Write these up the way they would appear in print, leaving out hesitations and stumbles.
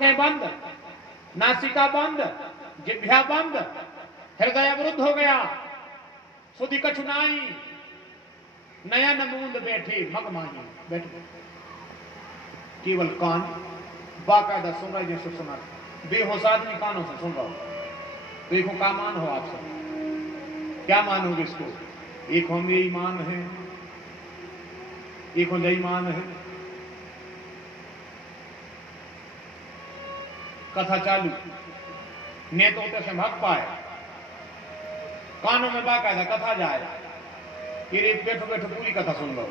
आंखें बंद, नासिका बंद, जिह्वा बंद, हृदय अवरुद्ध हो गया, सुधि कछुनाई, नयन मूंद बैठे मगमाई बैठे, केवल कान बाकायदा सुन रहे जैसे सुना, बेहोश आदमी कानों से सुन रहा हो। देखो क्या मान हो आप सब, क्या मानोगे इसको? एक हम ये ईमान है, एक हम ईमान है। कथा चालू, नेत होते से भाग पाए, कानों में बाकायदा कथा जाए, ये बैठो बैठो पूरी कथा सुन लो।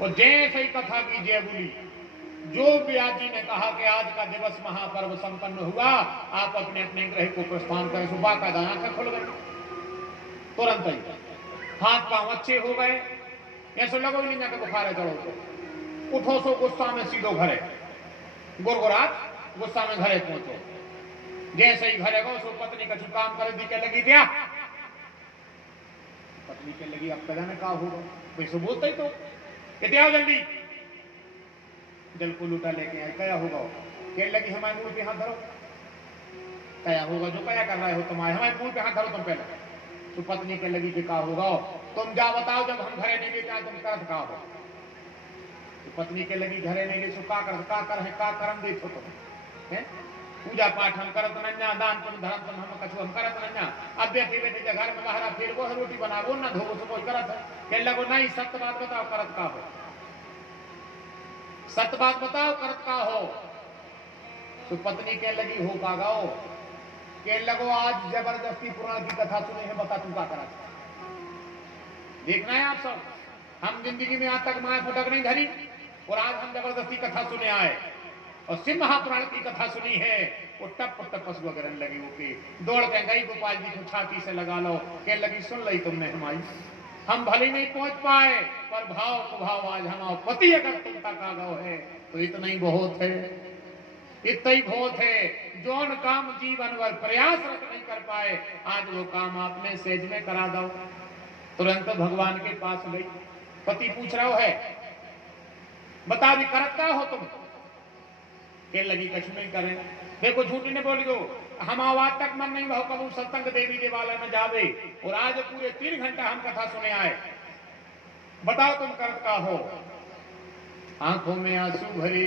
और जैसे ही कथा की जय बोली, जो ब्यास जी ने कहा कि आज का दिवस महापर्व संपन्न हुआ, आप अपने अपने ग्रह को प्रस्थान करें, सुबह का आंखें खुल गई, तुरंत ही हाथ पांव अच्छे हो गए, ऐसे लगो नहीं जाकर बुखार चढ़ो तो उठो सो गुस्सा में सीधो घरे, गुरगुरात गुस्सा में घरे पहुंचो। जैसे ही घरे गो सो पत्नी का काम करे दी के लगी क्या, पत्नी के लगी अब पता न क्या होगा, वैसे बोलते ही तो कहते आओ जल्दी, जल को लूटा लेके आए, क्या होगा? कह लगी हमारे मुंह पे हाथ धरो, क्या होगा? जो क्या कर रहे हो तुम्हारे, हमारे मुंह पे हाथ धरो तुम पहले। तो पत्नी के लगी कि क्या होगा, तुम जा बताओ, जब हम घरे नहीं लेके आए तुम करत का हो? तो पत्नी के लगी घरे नहीं ले सो का करम देखो तुम है, पूजा पाठ हम करत नन्या, दान पुण्य धर्म तुम हम कछु हम करत नन्या, अब बैठे बैठे घर में बाहर फिर वो रोटी बनाबो ना धोबो सो कोई करत है। कह लगो नहीं, सत्य बात बताओ करत का हो, सत्य बात बताओ करत का हो? तो पत्नी कह लगी हो का गाओ, कह लगो आज जबरदस्ती पुराण की कथा सुनी है, बता तू का करा। देखना है आप सब, हम जिंदगी में आज तक माए फटक नहीं धरी, और आज हम जबरदस्ती कथा सुने आए, और शिव महापुराण की कथा सुनी है। वो टप टप पशु करने लगी, ओके दौड़ के गई गोपाल जी को छाती से लगा लो, कह लगी सुन ली तुमने हमारी, हम भले नहीं पहुंच पाए पर भाव को भाव आज हम पति अगर तुम तक आ गए है तो इतना ही बहुत है, इतना ही बहुत है। जौन काम जीवन भर प्रयासरत नहीं कर पाए, आज वो काम आपने सेज में करा दो। तुरंत भगवान के पास गई, पति पूछ रहा है बता भी करता हो तुम? कह लगी कछु नहीं करें। देखो झूठी ने बोली दो, हम आवाज तक मन नहीं भाव कबू सत्संग देवी के वाला में जावे, और आज पूरे 3 घंटा हम कथा सुने आए, बताओ तुम करत का हो? आंखों में आंसू भरे,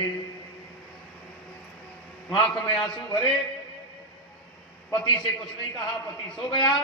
आंख में आंसू भरे, पति से कुछ नहीं कहा, पति सो गया।